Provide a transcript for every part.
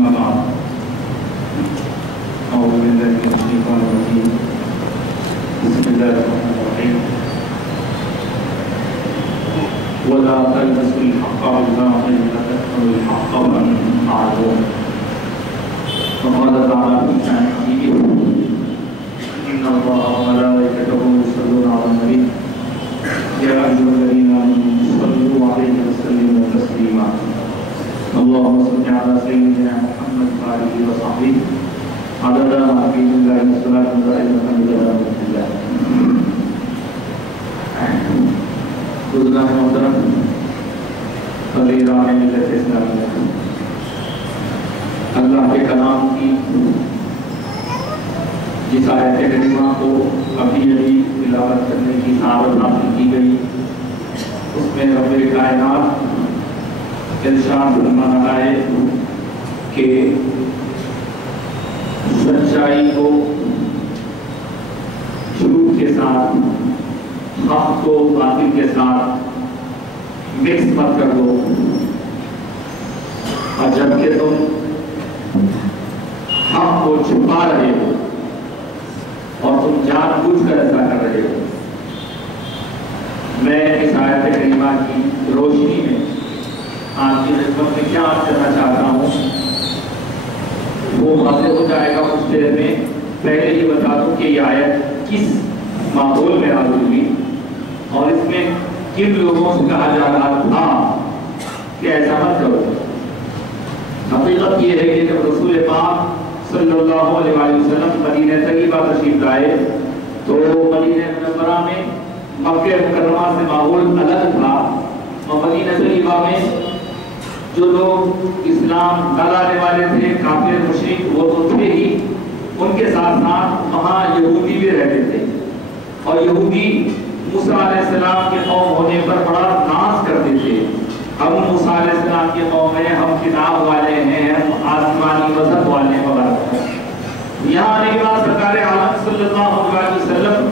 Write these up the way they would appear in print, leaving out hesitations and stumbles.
أما بعد أعوذ بالله من الشيطان الرجيم بسم الله الرحمن الرحيم ولا تلبسوا الحق بالباطل فتكتموا الحق وأنتم تعلمون وقال تعالى في شأن حبيبه إن الله وملائكته يصلون على النبي يا أيها الذين آمنوا صلوا عليه وسلموا تسليما اللهم صل على سيدنا محمد وآله وصحبه عدد ما في الله والصلاة دائمة إلى يوم الدين. بزرگان محترم فقیران ملت اسلامیہ، اللہ کے کلام کی جس آیت کریمہ کو ابھی تلاوت کرنے کی سعادت حاصل کی گئی، اس میں رب کائنات ارشاد فرما رہا ہے کہ سچائی کو جھوٹ کے ساتھ، حق کو باطل کے ساتھ مکس مت کر دو، اور جبکہ تم حق کو چھپا رہے ہو اور تم جان بوجھ کر ایسا کر رہے ہو۔ میں اس آیت کریمہ کی روشنی میں آج کی خدمت میں کیا عرض کرنا چاہتا ہوں وہ واضح ہو جائے گا کچھ دیر میں۔ پہلے یہ بتا دوں کہ یہ آیت کس ماحول میں نازل ہوئی اور اس میں کن لوگوں سے کہا جا رہا تھا کہ ایسا مت کرو۔ حقیقت یہ ہے کہ جب رسول پاک صلی اللہ علیہ وسلم مدینہ طیبہ تشریف لائے تو مدینہ منورہ میں مکہ مکرمہ سے ماحول الگ تھا، اور مدینہ طیبہ میں جو لوگ اسلام نہ لانے والے تھے، کافر مشرک وہ تو تھے ہی، ان کے ساتھ ساتھ وہاں یہودی بھی رہتے تھے، اور یہودی موسیٰ علیہ السلام کے قوم ہونے پر بڑا ناز کرتے تھے۔ ہم موسیٰ علیہ السلام کی قوم ہیں، ہم کتاب والے ہیں، ہم آسمانی مذہب والے ہیں وغیرہ۔ یہاں آنے کے بعد سرکار عالم صلی اللہ علیہ وسلم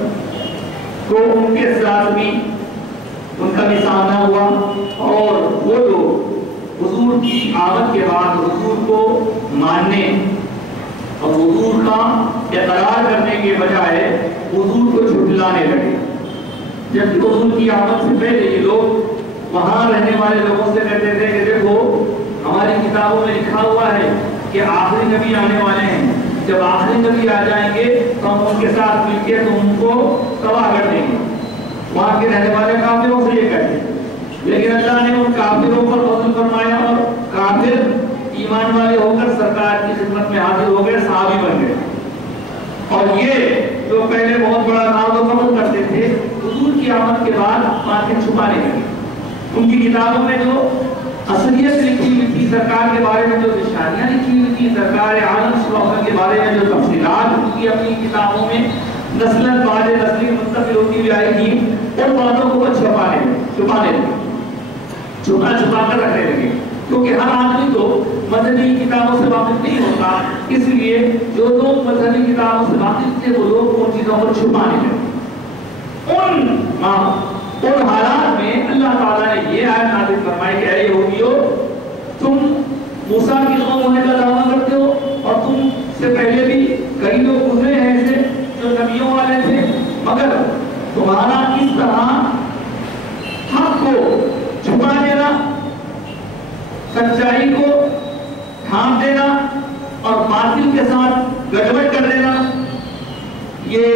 کو ان کے ساتھ بھی ان کا بھی سامنا ہوا، اور وہ لوگ حضور کی آمد کے بعد حضور کو ماننے اور حضور کا اقرار کرنے کے بجائے حضور کو جھٹلانے لگے۔ جبکہ حضور کی آمد سے پہلے یہ لوگ وہاں رہنے والے لوگوں سے کہتے تھے کہ دیکھو ہماری کتابوں میں لکھا ہوا ہے کہ آخری نبی آنے والے ہیں، جب آخری نبی آ جائیں گے تو ہم ان کے ساتھ مل کے تو ان کو تباہ کر دیں گے۔ وہاں کے رہنے والے کافروں سے یہ کہتے ہیں، لیکن اللہ نے ان کافروں پر فضل فرمایا اور کافر ایمان والے ہو کر سرکار کی خدمت میں حاضر ہو گئے، صحابی بن گئے۔ اور یہ جو پہلے بہت بڑا ناز و فضل کرتے تھے، حضور کی آمد کے بعد باتیں چھپانے لگے۔ ان کی کتابوں میں جو اصلیت لکھی ہوئی تھی، سرکار کے بارے میں جو نشانیاں لکھی ہوئی تھی، سرکار عالم صلی اللہ علیہ وسلم کے بارے میں جو تفصیلات ان کی اپنی کتابوں میں نسلاً بعد نسلی منتقل ہوتی ہوئی آئی تھی، ان باتوں کو چھپانے لگے، چھپا کر رکھنے لگے، کیونکہ ہر آدمی تو مذہبی کتابوں سے واقف نہیں ہوتا، اس لیے جو لوگ مذہبی کتابوں سے واقف تھے وہ لوگ ان چیزوں کو چھپانے لگے۔ ان حالات میں اللہ تعالیٰ نے یہ آیت نازل فرمائی کہ اے یہودیو، تم موسیٰ کی قوم ہونے کا دعویٰ کرتے ہو، اور تم سے پہلے بھی کئی لوگ گزرے ہیں ایسے جو نبیوں والے تھے، مگر تمہارا اس طرح حق کو چھپا دینا، سچائی کو ڈھانپ دینا اور باطل کے ساتھ گڑبڑ کر دینا، یہ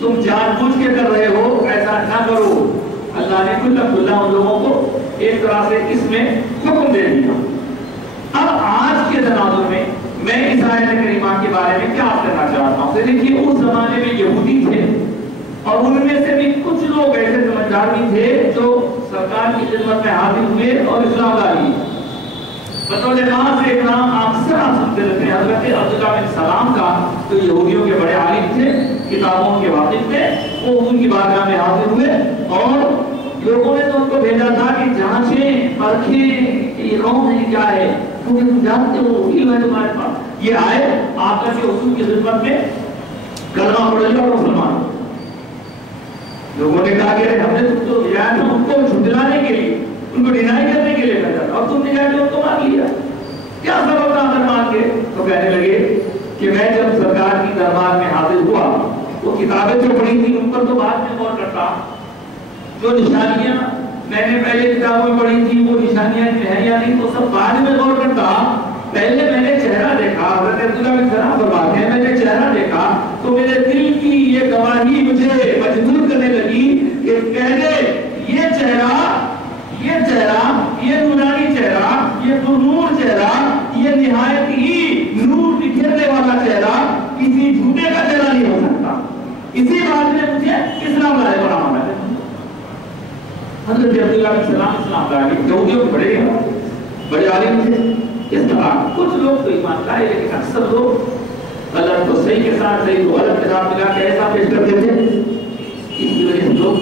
تم جان بوجھ کے کر رہے ہو، ایسا نہ کرو۔ اللہ نے کل ان لوگوں کو ایک طرح سے اس میں حکم دے دیا۔ اب آج کے تناظر میں میں اس آیت کریمہ کے بارے میں کیا کرنا چاہتا ہوں؟ دیکھیے اس زمانے میں یہودی تھے، اور ان میں سے بھی کچھ لوگ ایسے سمجھدار بھی تھے جو سرکار کی خدمت میں حاضر ہوئے اور اسلام لائے۔ بطور خاص ایک نام اکثر آپ سنتے رہتے ہیں، حضرت عبداللہ بن سلام کا، جو یہودیوں کے بڑے عالم تھے، کتابوں کے واقف تھے، وہ ان کی بارگاہ میں حاضر ہوئے، اور لوگوں نے تو ان کو بھیجا تھا کہ جانچیں پرکھیں کہ یہ قوم ہے کیا ہے، کیونکہ تم جانتے ہو علم ہے تمہارے پاس، یہ آئے آپ کا کہ حضور کی خدمت میں کلمہ پڑھ لیا اور مسلمان۔ لوگوں نے کہا کہ ہم نے تم تو بھیجا تھا ان کو جھٹلانے کے لیے، ان کو ڈینائی کرنے کے لیے بھیجا تھا، اور تم نے جا کے ان کو مان لیا، کیا سبب تھا اگر مان کہنے لگے کہ میں جب سرکار کی دربار میں حاضر ہوا وہ کتابیں جو پڑھی تھی ان پر تو بعد میں غور کرتا، جو نشانیاں میں نے پہلے کتابوں میں پڑھی تھی وہ نشانیاں ہیں یا نہیں تو سب بعد میں غور کرتا۔ پہلے میں نے چہرہ دیکھا، حضرت عبداللہ بن سلام فرماتے ہیں میں نے چہرہ دیکھا تو میرے دل کی یہ گواہی مجھے مجبور کرنے لگی کہ کہنے یہ چہرہ، یہ نورانی چہرہ، یہ نور چہرہ، یہ نہایت ہی نور بکھیرنے والا چہرہ کسی جھوٹے کا چہرہ نہیں ہو سکتا۔ اسی بات نے مجھے اسلام لائے بنا ہے۔ حضرت عبداللہ بن سلام اسلام لائے یہودیوں کے بڑے عالم تھے۔ اس طرح کچھ لوگ تو ایمان لائے لیکن اکثر لوگ غلط تو صحیح کے ساتھ، صحیح تو غلط کے ساتھ ملا کے ایسا پیش کرتے تھے، اس کی وجہ سے لوگ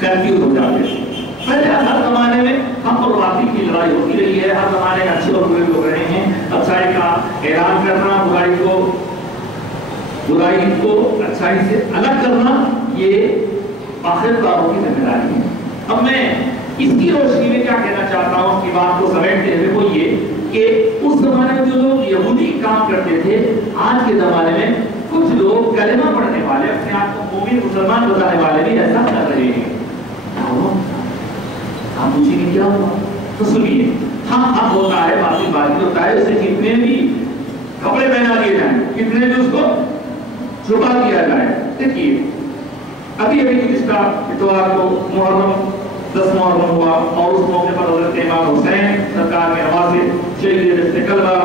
کنفیوز ہو جاتے ہیں۔ پہلے ہر زمانے میں حق اور باطل کی لڑائی ہوتی رہی ہے، ہر زمانے میں اچھے اور برے لوگ رہے ہیں۔ اچھائی کا اعلان کرنا، برائی کو اچھائی سے الگ کرنا، یہ آخر کاروں کی ذمہ داری ہے۔ اب میں اس کی روشنی میں کیا کہنا چاہتا ہوں کہ بات کو سمیٹتے ہوئے وہ یہ کہ اس زمانے میں جو لوگ یہودی کام کرتے تھے، آج کے زمانے میں کچھ لوگ کلمہ پڑھنے والے، اپنے آپ کو مومن مسلمان بتانے والے بھی ایسا کر رہے ہیں۔ آپ پوچھیں گے کیا ہوا؟ تو سنیے، ہاں حق ہوتا ہے، باطل ہوتا ہے، اسے کتنے بھی کپڑے پہنا دیے جائیں، کتنے بھی اس کو چھپا دیا جائے۔ دیکھیے ابھی گزشتہ اتوار کو محرم 10 محرم ہوا اور اس موقع پر حضرت امام حسین سرکار کے نواسے شہید دشت کلبہ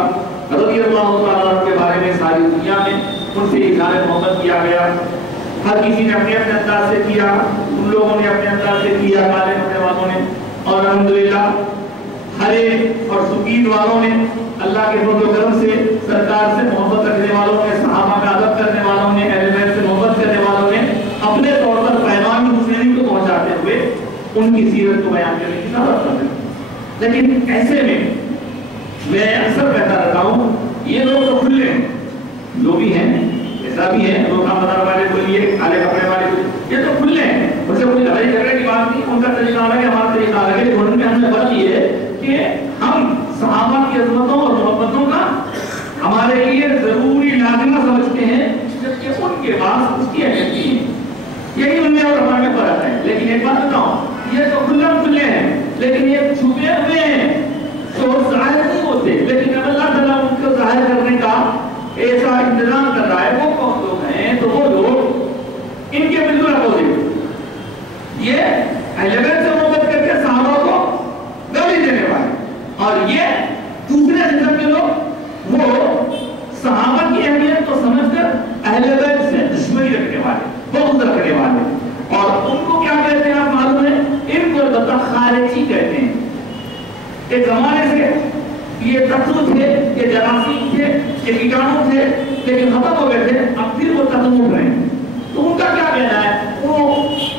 رضی اللہ تعالیٰ کے بارے میں ساری دنیا میں ان سے اظہار محبت کیا گیا۔ ہر کسی نے اپنے انداز سے کیا، ان لوگوں نے اپنے انداز سے کیا، کالے کپڑے والوں نے، اور الحمدللہ ہرے اور سفید والوں نے، اللہ کے فضل و کرم سے سرکار سے محبت رکھنے والوں نے، صحابہ کا ادب کرنے والوں نے، اہل بیت سے محبت کرنے والوں نے اپنے طور پر پیغام حسینی کو پہنچاتے ہوئے ان کی سیرت کو بیان کرنے کی دعوت کرتے ہیں۔ لیکن ایسے میں اکثر کہتا رہتا ہوں یہ لوگ تو کھلے ہیں، جو بھی ہیں ایسا بھی ہے، لوگ کا مدار والے بولیے، کالے کپڑے والے بولیے، یہ تو کھلے ہیں، اسے کوئی لڑائی جھگڑے کی بات نہیں، ان کا طریقہ الگ ہے، ہمارا طریقہ الگ ہے۔ لیکن ان میں ہمیں بات یہ ہے کہ ہم صحابہ کی عظمتوں اور محبتوں کا ہمارے لیے ضروری لازمہ سمجھتے ہیں، جبکہ ان کے پاس اس کی اہمیت نہیں ہے۔ یہی ان میں اور ہمارے میں فرق ہے۔ لیکن ایک بات بتاؤں، یہ تو کھلے ہیں لیکن یہ چھپے ہوئے ہیں تو ظاہر نہیں ہوتے، لیکن اب اللہ تعالیٰ ان کو ظاہر کرنے کا ایسا انتظام کر رہا ہے۔ وہ کون لوگ ہیں؟ تو وہ لوگ ان کے بالکل اپوزٹ، یہ اہل بیت سے محبت کر کے صحابہ کو گالی دینے والے، اور یہ دوسرے قسم کے لوگ وہ صحابہ کی اہمیت کو سمجھ کر اہل بیت سے دشمنی رکھنے والے، بغض رکھنے والے، اور ان کو کیا کہتے ہیں آپ معلوم ہے؟ ان کو البتہ خارجی کہتے ہیں۔ ایک زمانے سے یہ تتو تھے، یہ جراثیم تھے، یہ کیٹانو تھے، لیکن ختم ہو گئے تھے، اب پھر وہ تتو اٹھ رہے ہیں۔ تو ان کا کیا کہنا ہے؟ وہ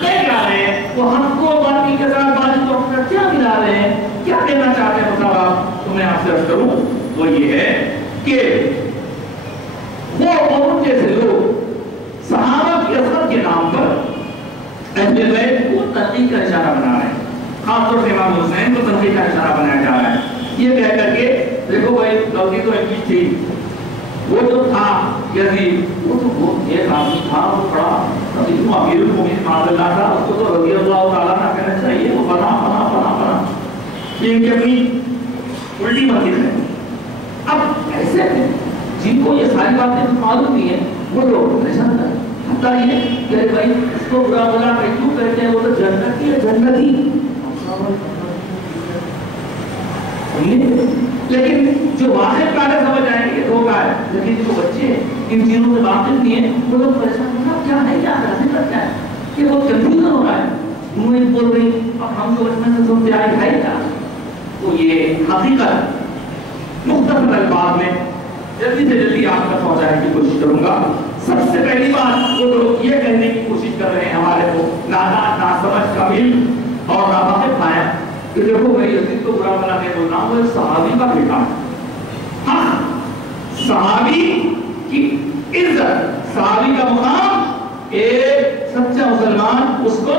کہہ کیا رہے ہیں؟ وہ ہم کو باقی کے ساتھ بازی کو اپنا کیا ملا رہے ہیں؟ کیا کہنا چاہتے ہیں؟ مطلب آپ تو میں آپ سے عرض کروں وہ یہ ہے کہ وہ اور ان جیسے لوگ صحابہ کی عظمت کے نام پر اہل بیت کو تنقید کا اشارہ بنا رہے ہیں، خاص طور سے امام حسین کو تنقید کا اشارہ بنایا جا رہا ہے، یہ کہہ کر کے دیکھو بھائی غلطی تو ان کی تھی، وہ جو تھا یزید وہ تو بہت ایک آدمی تھا، وہ بڑا امیر المومنین معاذ اللہ تھا، اس کو تو رضی اللہ تعالیٰ نہ کہنا چاہیے، وہ بنا یہ ان کی اپنی الٹی منطق ہے۔ اب ایسے جن کو یہ ساری باتیں معلوم نہیں ہیں وہ لوگ پریشان ہیں، حتیٰ یہ کہ بھائی اس کو برا بلا کہ کیوں کہتے ہیں، وہ تو جنتی ہے، جنتی، لیکن جو واقع کارے سمجھ آئیں گے دو کا ہے، لیکن جو بچے ان چیزوں سے واقف نہیں ہیں وہ لوگ پریشان ہونا کیا ہے، کیا حاصل کیا ہے، کہ وہ کنفیوژن ہو رہا ہے، انہیں بول رہی اب ہم جو بچپن سے سنتے آئے ہے کیا، تو یہ حقیقت مختصر الفاظ میں جلدی سے جلدی آپ تک پہنچانے کی کوشش کروں گا۔ سب سے پہلی بات وہ لوگ یہ کہنے کی کوشش کر رہے ہیں ہمارے کو نادان، ناسمجھ، کامل اور ناواقف آیا کہ دیکھو بھائی یزید کو برا بلا میں بولنا وہ ایک صحابی کا بیٹا ہے۔ ہاں صحابی کی عزت، صحابی کا مقام ایک سچا مسلمان اس کو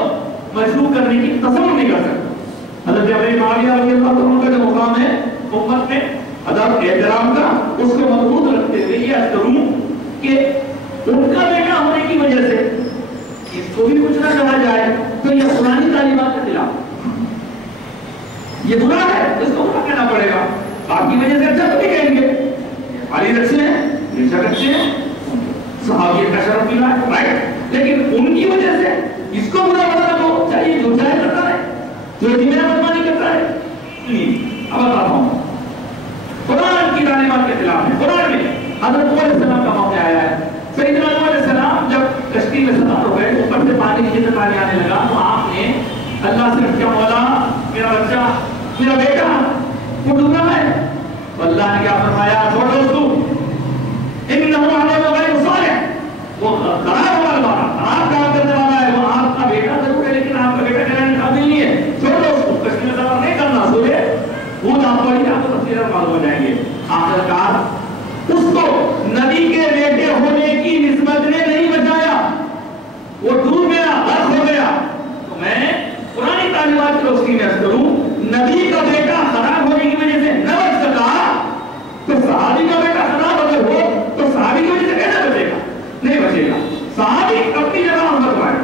مجروح کرنے کی تصور نہیں کر سکتا۔ حضرت ابی معاویہ رضی اللہ عنہ کا جو مقام ہے امت میں ادب احترام کا، اس کو مضبوط رکھنے یہ عرض کروں کہ ان کا بیٹا ہونے کی وجہ سے اس کو بھی کچھ نہ کہا جائے تو یہ قرآنی تعلیمات کے خلاف، یہ گناہ ہے، اس کو گناہ کہنا پڑے گا. آپ کی وجہ سے اچھا تو نہیں کہیں گے، خالی اچھے ہیں، بے شک اچھے ہیں، صحابیت کا شرف ملا ہے، رائٹ، لیکن ان کی وجہ سے اس کو برا بنا تو چاہیے جو چاہے کرتا ہے، جو جنہیں بدمانی کرتا ہے. اب بتاتا ہوں، قرآن کی تعلیمات کے خلاف ہے. قرآن میں حضرت نوح علیہ السلام کا واقعہ آیا ہے. سیدنا نوح علیہ السلام جب کشتی میں سوار ہو گئے، اوپر سے پانی نیچے سے پانی آنے لگا، تو آپ نے اللہ سے کیا مولا میرا بچہ میرا بیٹا وہ ڈوب رہا ہے. تو اللہ نے کیا فرمایا، چھوڑ دو اس کو، انہ عمل غیر صالح، وہ خراب عمل والا، خراب کام کرنے والا ہے، وہ آپ کا بیٹا ضرور ہے لیکن آپ کا بیٹا کہنے قابل نہیں ہے، چھوڑ دو اس کو، کشتی میں سوار نہیں کرنا. سورہ ہود آپ پڑھیے، آپ کو تفصیل معلوم ہو جائیں گے. آخرکار اس کو نبی کے بیٹے ہونے کی نسبت نے نہیں بچایا، وہ ڈوب گیا، غرق ہو گیا. تو میں پرانی تعلیمات کی روشنی میں عرض کروں، نبی کا بیٹا خراب ہونے کی وجہ سے نہ بچ سکا تو صحابی کا بیٹا خراب اگر ہو تو صحابی کی وجہ سے کیسے بچے گا؟ نہیں بچے گا. صحابی اپنی جگہ ہم پائے،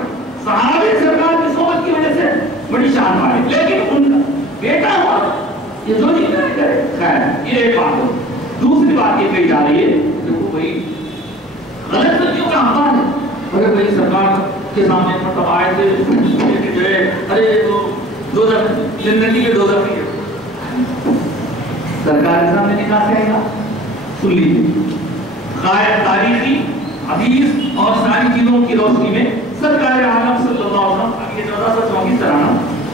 صحابی سرکار کی صحبت کی وجہ سے بڑی شان پائے، لیکن ان کا بیٹا ہوا یہ جو نہیں کرے. خیر، یہ ایک بات ہو. دوسری بات یہ کہی جا رہی ہے، دیکھو بھائی غلط فہمیوں کا حملہ ہے. ارے بھائی سرکار کے سامنے مرتبہ آئے تھے کہ جو ہے ارے وہ دوزخ جنتی کے دوزخ نہیں ہے، سرکار کے سامنے نکاح کہے گا. سن لیجیے، غائب تاریخی حدیث اور ساری چیزوں کی روشنی میں سرکار عالم صلی اللہ علیہ وسلم یہ 1434 ترانہ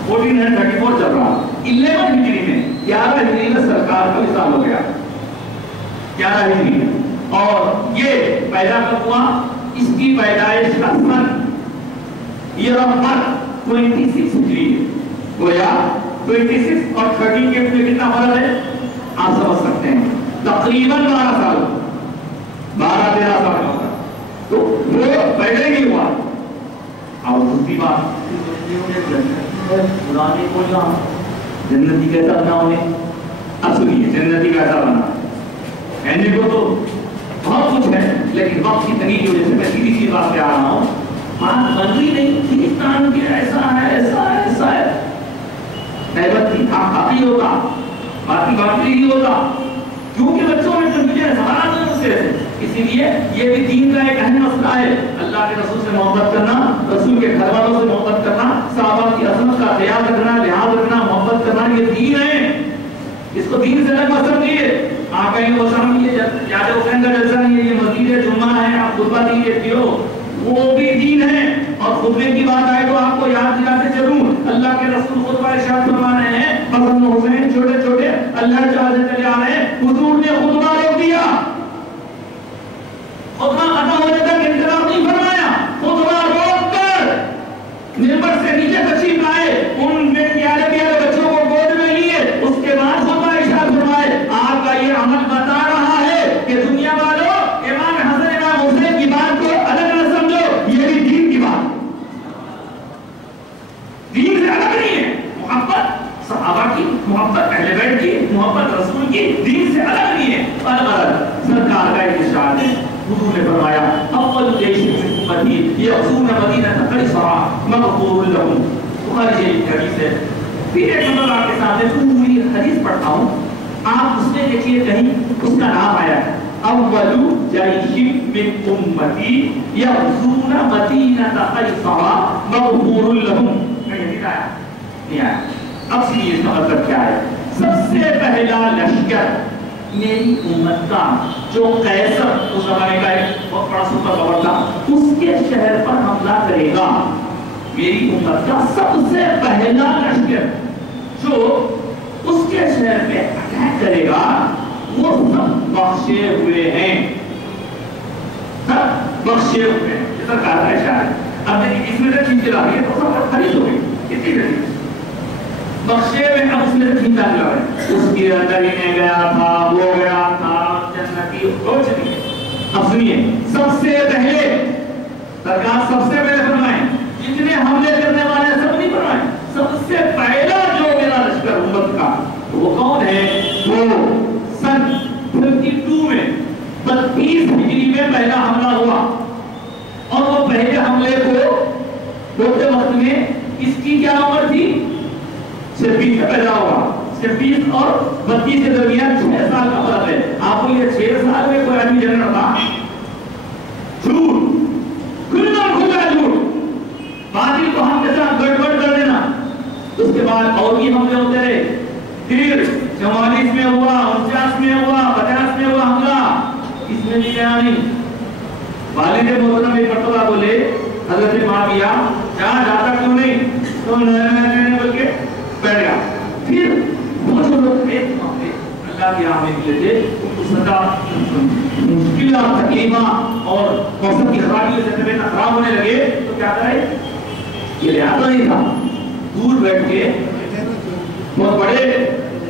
1434 چل رہا، 11 ہجری میں 11 ہجری میں سرکار کا وصال ہو گیا، 11 ہجری میں. اور یہ پیدا کب ہوا؟ اس کی پیدائش کا سن یہ رمضان 26 ہجری ہے. گویا 26 اور 13 کے بیچ کتنا فرق ہے آپ سمجھ سکتے ہیں، تقریباً 12 سال، 12-13 سال کا ہوگا. تو وہ پیدا ہی ہوا. اور دوسری بات پرانے کو جہاں جنتی کیسا بنا انہیں، اب سنیے جنتی کیسا بنا. کہنے کو تو بہت کچھ ہے لیکن وقت کی تنگی کی وجہ سے میں سیدھی سی بات پہ آ رہا ہوں. بات بن رہی نہیں ہندوستان کے ایسا ہے ایسا ہے ایسا ہے، نعمت کی کافی ہوتا، باقی باقی ہی ہوتا، کیونکہ بچوں میں کنفیوژن ہے، سوالات ہیں اس سے. اسی لیے یہ بھی دین کا ایک اہم مسئلہ ہے. اللہ کے رسول سے محبت کرنا، رسول کے گھر والوں سے محبت کرنا، صحابہ کی عظمت کا خیال رکھنا، لحاظ رکھنا، محبت کرنا، یہ دین ہے. اس کو دین سے الگ مت سمجھیے. آپ کہیں وہ سمجھیے یاد حسین کا جلسہ نہیں ہے، یہ مسجد جمعہ ہے، آپ خطبہ دیجیے پیو، وہ بھی دین ہے. اور خطبے کی بات آئے تو آپ کو یاد دلاتے چلوں، اللہ کے رسول خطبہ ارشاد فرما رہے ہیں، حسن حسین چھوٹے چھوٹے اللہ چاہتے چلے آ رہے ہیں، حضور نے خطبہ روک دیا، خطبہ ختم ہونے تک انتظار نہیں فرمایا، خطبہ روک کر منبر سے نیچے تشریف لائے، ان میں پیارے پیارے بچوں کو گود میں لیے، اس کے بعد خطبہ ارشاد فرمائے. آپ کا یہ عمل بتا رہا ہے کہ دنیا والوں امام حسن امام حسین کی بات کو الگ نہ سمجھو، یہ بھی دین کی بات، دین سے الگ نہیں ہے. محبت صحابہ کی، محبت اہل بیت کی، محبت رسول کی، دین سے الگ نہیں ہے. الگ سرکار کا ارشاد ہے، حضور نے فرمایا اول جیش من امتی یغزون مدینہ قیصر مغفور لهم. بخاری شریف کی حدیث ہے. پھر ایک نمبر آپ کے سامنے پوری حدیث پڑھتا ہوں، آپ اس میں دیکھیے کہیں اس کا نام آیا ہے اول جیش من امتی یغزون مدینہ قیصر مغفور لهم. نہیں آیا. اب سنیے اس کا مطلب کیا ہے. سب سے پہلا لشکر میری امت کا جو قیصر اس زمانے کا ایک بہت بڑا سپر پاور تھا، اس کے شہر پر حملہ کرے گا. میری امت کا سب سے پہلا لشکر جو اس کے شہر پہ اٹیک کرے گا وہ سب بخشے ہوئے ہیں، سب بخشے ہوئے ہیں. یہ سرکار کا اشارہ ہے. اب دیکھیں اس میں سے کھینچ لا رہی ہے تو سب خرید ہو گئی کتنی گئی بخشے میں. اب اس میں سے کھینچا لا رہے ہیں، اس کے اندر ہی میں گیا تھا، وہ گیا تھا، جنتی کچھ نہیں ہے. اب سنیے، سب سے پہلے سرکار سب سے پہلے فرمائیں، جتنے حملے کرنے والے سب نہیں فرمائیں، سب سے پہلا جو میرا لشکر امت کا وہ کون ہے؟ وہ سن 52 میں 36 ہجری میں پہلا حملہ ہوا، اور وہ پہلے حملے کو ہوتے وقت میں اس کی کیا عمر تھی؟ صرف 20 میں پیدا ہوا، صرف 20 اور 32 کے درمیان 6 سال کا فرق ہے۔ آپ کو یہ 6 سال میں کوئی آدمی جنرل تھا؟ جھوٹ، کھلا جھوٹ، باطل کو ہم کے ساتھ گڑبڑ کر دینا۔ اس کے بعد اور بھی حملے ہوتے رہے، پھر 44 میں ہوا، 49 میں ہوا، 50 میں ہوا حملہ، اس میں بھی گیا نہیں۔ والد محترم ایک مرتبہ بولے حضرت معاویہ جہاں جاتا کیوں نہیں؟ تو نہیں بول کے بیٹھ گیا۔ پھر وہ جو لوگ تھے اللہ کی راہ میں نکلے تھے، ان کو سزا مشکلات تکلیفاں اور موسم کی خرابی سے طبیعت خراب ہونے لگے تو کیا کرے؟ یہ لہٰذا نہیں تھا، دور بیٹھ کے بہت بڑے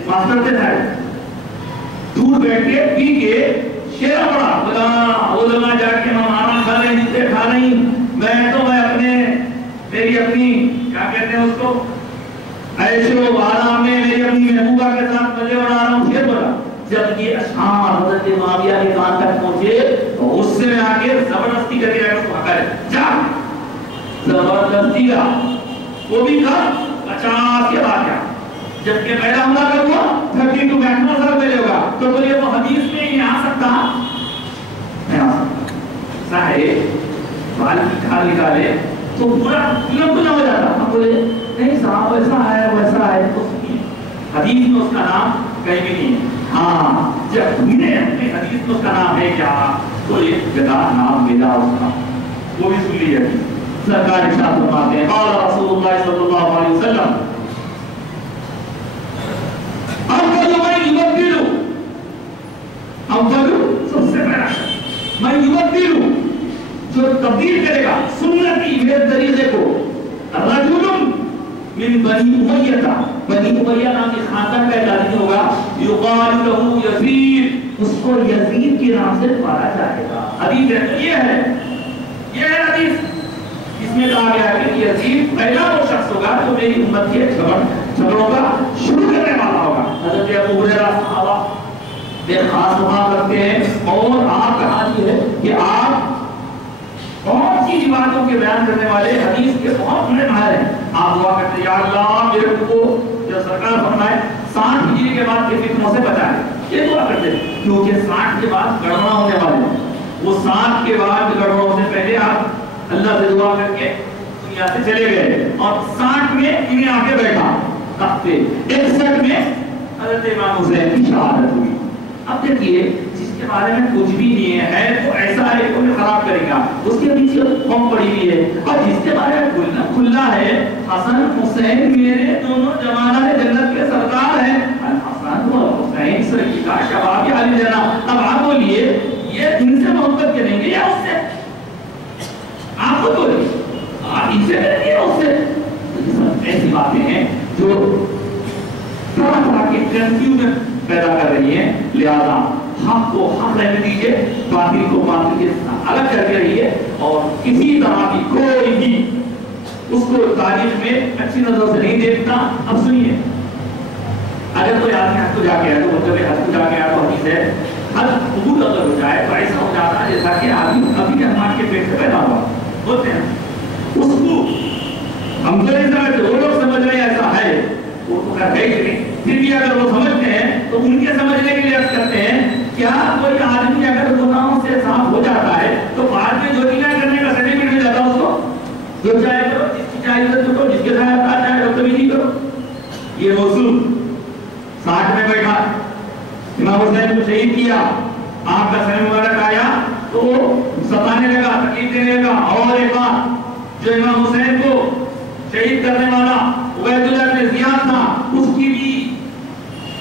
ماسٹر تھے صاحب، دور بیٹھ کے پی کے شیرہ پڑا، وہ لگا جا کے ماما کھا رہی جتنے کھا رہی، میں تو میں اپنے میری اپنی کیا کہتے ہیں اس کو عیش و آرام میں میری اپنی محبوبہ کے ساتھ مزے بنا رہا ہوں، شیر بولا۔ جب یہ اشعار حضرت معاویہ کے کان تک پہنچے تو غصے میں آ کے زبردستی کر کے اس کو ہکا جا، زبردستی کا وہ بھی کہا 50 کے بعد کیا، جبکہ پہلا حملہ کب ہوا 32 محکمہ صاحب پہلے ہوگا، تو بولے وہ حدیث میں ہی آ سکتا نہیں آ سکتا صاحب، بال کی کھال نکالے تو پورا کلم ہو جاتا۔ ہم بولے نہیں صاحب ایسا ہے ویسا ہے، تو حدیث میں اس کا نام کہیں بھی نہیں ہے۔ ہاں جب ہم نے اپنے حدیث میں اس کا نام ہے کیا، تو ایک جگہ نام ملا اس کا، وہ بھی سن لیجیے۔ سرکار ارشاد فرماتے ہیں قال رسول اللہ صلی اللہ علیہ وسلم افضل من یبدل، افضل سب سے پہلا من یبدل، جو تبدیل کرے گا سنتی میرے طریقے کو، رجل من بنی امیہ، بنی امیہ نام کے خاندان کا ایک آدمی ہوگا، یقال له یزید، اس کو یزید کے نام سے پکارا جائے گا۔ حدیث یہ ہے حدیث، اس میں کہا گیا ہے کہ یزید پہلا وہ شخص ہوگا جو میری امت کے جھگڑوں کا شروع کرنے والا ہوگا۔ حضرت ابو ہریرہ صحابہ میں خاص مقام رکھتے ہیں، اور آپ کا حال یہ ہے کہ آپ بہت سی باتوں کے بیان کرنے والے حدیث کے بہت بڑے ماہر ہیں۔ آپ دعا کرتے ہیں یا اللہ میرے کو جو سرکار فرمائے 60 ہجری کے بعد کے فتنوں سے بچائے، یہ دعا کرتے ہیں، کیونکہ 60 کے بعد گڑبڑ ہونے والے ہیں۔ وہ 60 کے بعد گڑبڑوں سے پہلے آپ اللہ سے دعا کر کے دنیا سے چلے گئے، اور 60 میں انہیں آ کے بیٹھا تخت پہ، 61 میں حضرت امام حسین کی شہادت ہوئی۔ اب دیکھیے جس کے بارے میں کچھ بھی نہیں ہے تو ایسا ہے کہ انہیں خراب کرے گا، اس کے پیچھے قوم پڑی ہوئی ہے، اور جس کے بارے میں کھلا ہے حسن حسین میرے دونوں جمانہ جنت کے سردار ہیں، الحسن و حسین سرکی کا شباب علی جناب۔ اب آپ بولیے یہ ان سے محبت کریں گے یا اس سے؟ آپ خود بولیے آپ ان سے کریں گے یا اس سے؟ ایسی باتیں ہیں جو طرح طرح کے کنفیوژن پیدا کر رہی ہیں، لہذا حق کو حق رہنے دیجیے، باطل کو باطل کے الگ کر کے رہیے، اور کسی طرح کی کوئی بھی اس کو تاریخ میں اچھی نظر سے نہیں دیکھتا۔ اب سنیے، اگر کوئی آدمی حق کو جا کے آیا تو مطلب حق کو جا کے آیا تو حدیث ہے حق قبول اگر ہو جائے تو ایسا ہو جاتا ہے جیسا کہ آدمی ابھی جہنم کے پیٹ سے پیدا ہوا ہوتے ہیں، اس کو ہم تو نہیں سمجھتے، وہ لوگ سمجھ رہے ہیں ایسا ہے، وہ تو کہتے ہیں پھر بھی اگر وہ سمجھتے ہیں تو ان کے سمجھنے کے لیے عرض کرتے ہیں کیا کوئی آدمی اگر گناہوں سے صاف ہو جاتا ہے تو بعد میں جو نہیں کرنے کا سرٹیفکیٹ مل جاتا اس کو، جو چاہے کرو، جس کی چاہے عزت کرو، جس کے ساتھ آ چاہے بدتمیزی کرو۔ یہ موضوع 60 میں بیٹھا، امام حسین کو شہید کیا، آپ کا سر مبارک آیا تو ستانے لگا، تکلیف دینے لگا۔ اور ایک بات، جو امام حسین کو شہید کرنے والا عبید اللہ بن زیاد تھا، اس کی بھی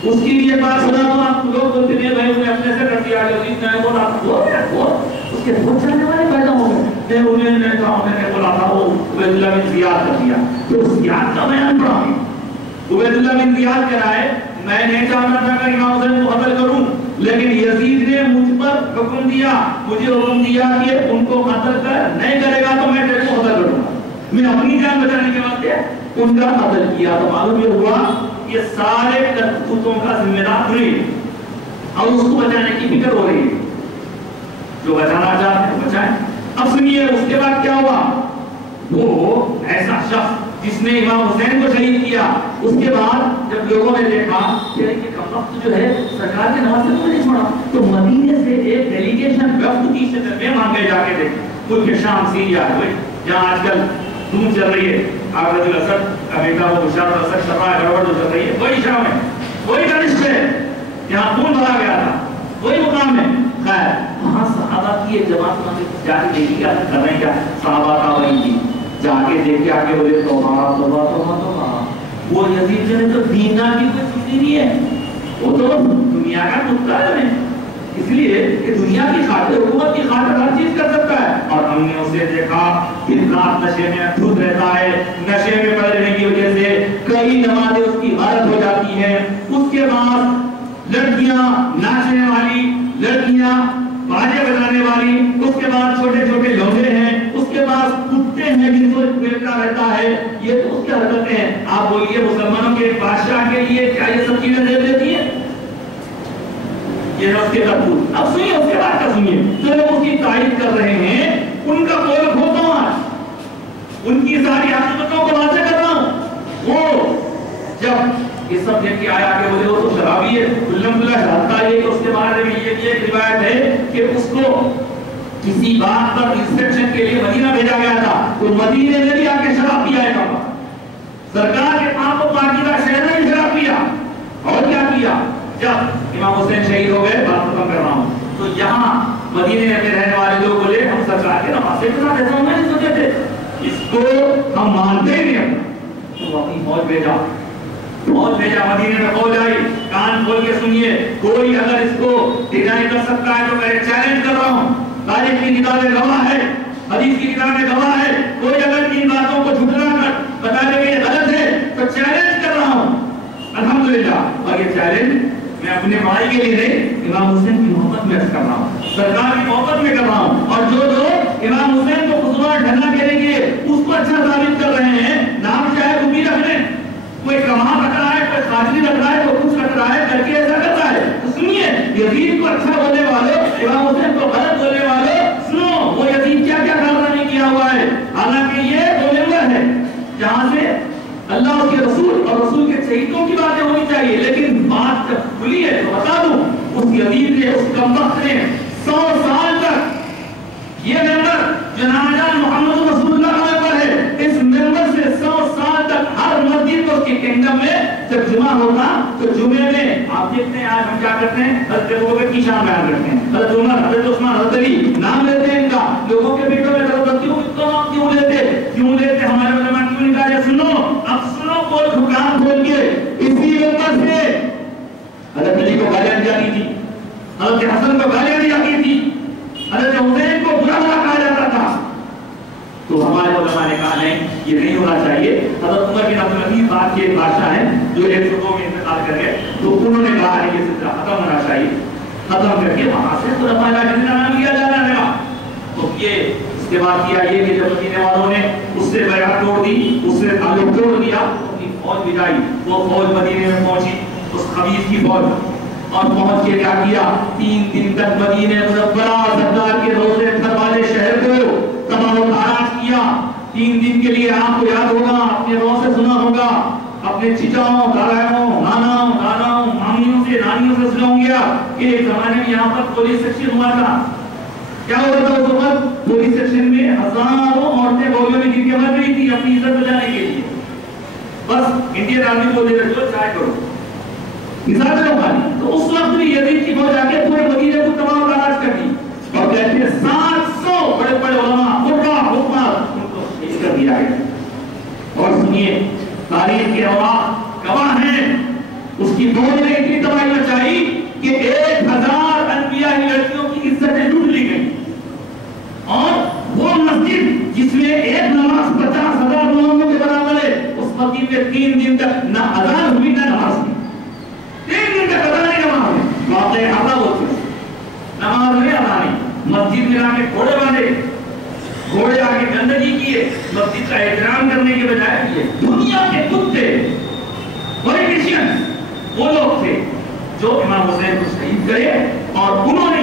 ایک بات سنا تو آپ لوگ بولتے ہیں بھائی انہیں اپنے سے کر دیا، یزید نے بولا وہ اس کے بہت چاہنے والے پیدا ہو گئے، انہیں نے کہا انہیں نے بولا تھا وہ عبید اللہ بن زیاد کر دیا، تو زیاد کا بیان پڑھا۔ عبید اللہ بن زیاد کہہ رہا ہے میں نہیں چاہتا تھا کہ امام حسین کو قتل کروں، لیکن یزید نے مجھ پر حکم دیا، مجھے حکم دیا کہ ان کو قتل کر نہیں کرے گا تو میں تیرے کو قتل کروں گا، میں اپنی جان بچانے کے واسطے ان کا قتل کیا۔ تو معلوم یہ ہوا یہ سارے کرتوتوں کا ذمہ دار ہوئی اور اس کو بچانے کی فکر ہو رہی ہے۔ جو بچانا چاہتے ہیں بچائیں. اب سنیے اس کے بعد کیا ہوا. وہ ایسا شخص جس نے امام حسین کو شہید کیا, اس کے بعد جب لوگوں نے دیکھا کہ کم وقت جو ہے سرکار کے نماز کو نہیں چھوڑا, تو مدینے سے ایک ڈیلیگیشن وفد کی شکل میں وہاں گئے. جا کے دیکھ ملک شام سیریا ہوئے جہاں آج کل دھوم چل رہی ہے, عابد الاسد امریکہ وہ بشار الاسد شفا گڑبڑ جو چل رہی ہے, وہی شام ہے, وہی دمشق ہے جہاں خون بھرا گیا تھا, وہی مقام ہے. خیر وہاں صحابہ کی ایک جماعت جا کے دیکھی کیا کر رہے ہیں, کیا صحابہ کا وہی کی جا کے دیکھ کے آگے بولے توبہ توبہ توبہ توبہ. وہ یزید جو ہے تو دینا کی کوئی چیز نہیں ہے, وہ تو دنیا کا کتا ہے, اس لیے کہ دنیا کی خاطر حکومت کی خاطر ہر چیز کر سکتا ہے. اور ہم نے اسے دیکھا کہ رات نشے میں دھت رہتا ہے, نشے میں پڑے رہنے کی وجہ سے کئی نمازیں اس کی غلط ہو جاتی ہیں. اس کے بعد لڑکیاں ناچنے والی, لڑکیاں باجے بجانے والی, اس کے بعد چھوٹے چھوٹے لوگے ہیں, اس کے بعد کتے ہیں جن کو پھیرتا رہتا ہے. یہ تو اس کی حرکتیں ہیں. آپ بولیے مسلمانوں کے بادشاہ کے لیے کیا یہ سب چیزیں دے دیتی ہیں؟ یہ ہے اس کے کرتوت. اب سنیے اس کے بعد کا سنیے, جو لوگ اس کی تائید کر رہے ہیں ان کا قول کھولتا ہوں, آج ان کی ساری حقیقتوں کو واضح کر رہا ہوں. وہ جب یہ سب دیکھ کے آیا کہ وہ تو شرابی ہے, الحمدللہ شرابتا ہے, کہ اس کے بارے میں یہ بھی ایک روایت ہے کہ اس کو کسی بات پر انسپیکشن کے لیے مدینہ بھیجا گیا تھا, تو مدینے میں بھی آ کے شراب پیا ہے. سرکار کے پاک و پاکیزہ شہر میں شراب پیا. اور کیا کیا, جب امام حسین شہید ہو گئے, بات ختم کر رہا ہوں, تو یہاں مدینے میں رہنے والے لوگ بولے ہم سرکار کے نمازیں بنا دیتے ہیں, نہیں سوچے تھے اس کو ہم مانتے ہی نہیں. تو اپنی فوج بھیجا, فوج بھیجا, مدینے میں فوج آئی. کان کھول کے سنیے, کوئی اگر اس کو ڈینائی کر سکتا ہے تو میں چیلنج کر رہا ہوں, تاریخ کی کتابیں گواہ ہے, حدیث کی کتابیں گواہ ہے, کوئی اگر ان باتوں کو جھٹلا کر بتا دے کہ یہ غلط ہے تو چیلنج کر رہا ہوں. الحمدللہ. اور یہ چیلنج میں اپنے بھائی کے لیے نہیں, امام حسین کی محبت میں کر رہا ہوں, سرکار کی محبت میں کر رہا ہوں. اور جو لوگ امام حسین کو خطبہ ڈھلنا کے لیے اس کو اچھا ثابت کر رہے ہیں, نام چاہے وہ بھی رکھ لیں, کوئی کمال رکھ رہا ہے, کوئی خاطری رکھ رہا ہے, کوئی کچھ رکھ رہا ہے, کر کے ایسا کرتا ہے. تو سنیے, یزید کو اچھا بولنے والے, امام حسین کو غلط بولنے والے, سنو وہ یزید کیا کیا کارنامے نہیں کیا ہوا ہے. حالانکہ یہ وہ ممبر ہے جہاں سے اللہ کے رسول اور رسول کے شہیدوں کی باتیں ہونی چاہیے, لیکن بات جب کھلی ہے تو بتا دوں, اس یزید نے, اس کمبخت نے 100 سال تک یہ ممبر جو نامجان محمد رسول اللہ کا ممبر ہے, اس ممبر سے 100 سال تک ہر مسجد کو اس کے کنگڈم میں جب جمعہ ہوگا تو جمعے میں آپ دیکھتے ہیں آج ہم کیا کرتے ہیں, حضرت ابوبکر کی شان بیان کرتے ہیں, حضرت عمر, حضرت عثمان, حضرت علی نام لیتے ہیں ان کا, لوگوں کے بیٹوں میں ضرورت کیوں لیتے ہمارے علماء کیوں نہیں کہا. سنو, اب سنو, کوئی حکام کھول کے اسی ممبر سے حضرت علی کو گالیاں دی جاتی تھی, حضرت حسن کو گالیاں دی جاتی تھی, حضرت حسین کو برا بھلا کہا جاتا تھا. تو ہمارے علماء نے کہا نہیں, یہ نہیں ہونا چاہیے. حضرت عمر بن عبد العزیز بعد کے بادشاہ ہیں جو 102 میں انتقال کر گئے, تو انہوں نے کہا ہے یہ سلسلہ ختم ہونا چاہیے, ختم کر کے وہاں سے خلفائے راشدین کا نام لیا جانا لگا. تو یہ اس کے بعد کیا یہ کہ جب مدینے والوں نے اس سے بیعت توڑ دی, اس سے تعلق توڑ دیا, اپنی فوج بھیجائی. وہ فوج مدینے میں پہنچی, اس خبیث کی فوج, اور پہنچ کے کیا کیا, 3 دن تک مدینے منورہ سرکار کے روضے اطہر والے شہر کو تباہ و تاراج کیا. 3 دن کے لیے آپ کو یاد ہوگا, اپنے روح سے سنا ہوگا, اپنے چچاؤں, داداؤں, ناناؤں, مامیوں سے, نانیوں سے سنا ہوں گیا کہ ایک زمانے میں یہاں پر پولیس سیکشن ہوا تھا. کیا ہوا تھا اس وقت؟ پولیس سیکشن میں ہزاروں عورتیں گولیوں میں گر کے مر رہی تھی اپنی عزت بچانے کے لیے. بس انڈین آرمی کو دے رکھو, چاہے کرو, مثال کرو خالی. تو اس وقت بھی یزید کی فوج آ کے پورے مدینے کو تباہ و تاراج کر دی, اور کہتے ہیں 700 بڑے بڑے علماء, حکام, حکمران ان کو شہید کر دیا گیا. اور سنیے, تاریخ کے گواہ ہیں, اس کی فوج نے اتنی تباہی مچائی کہ 1000 انبیاء کی لڑکیوں کی عزتیں لوٹ لی گئی. اور وہ مسجد جس میں ایک نماز 50,000 لوگوں کے برابر ہے, اس مسجد میں 3 دن تک نہ اذان ہوئی نہ نماز ہوئی. 3 دن تک اذان نہیں نماز ہوئی. واقعی حالہ ہوتی ہے, نماز نہیں اذان. مسجد میں آ کے گھوڑے باندھے, گھوڑے آ کے گندگی کیے, مسجد کا احترام کرنے کے بجائے کیے. دنیا کے کتے, پولیٹیشین وہ لوگ تھے جو امام حسین کو شہید کرے, اور انہوں نے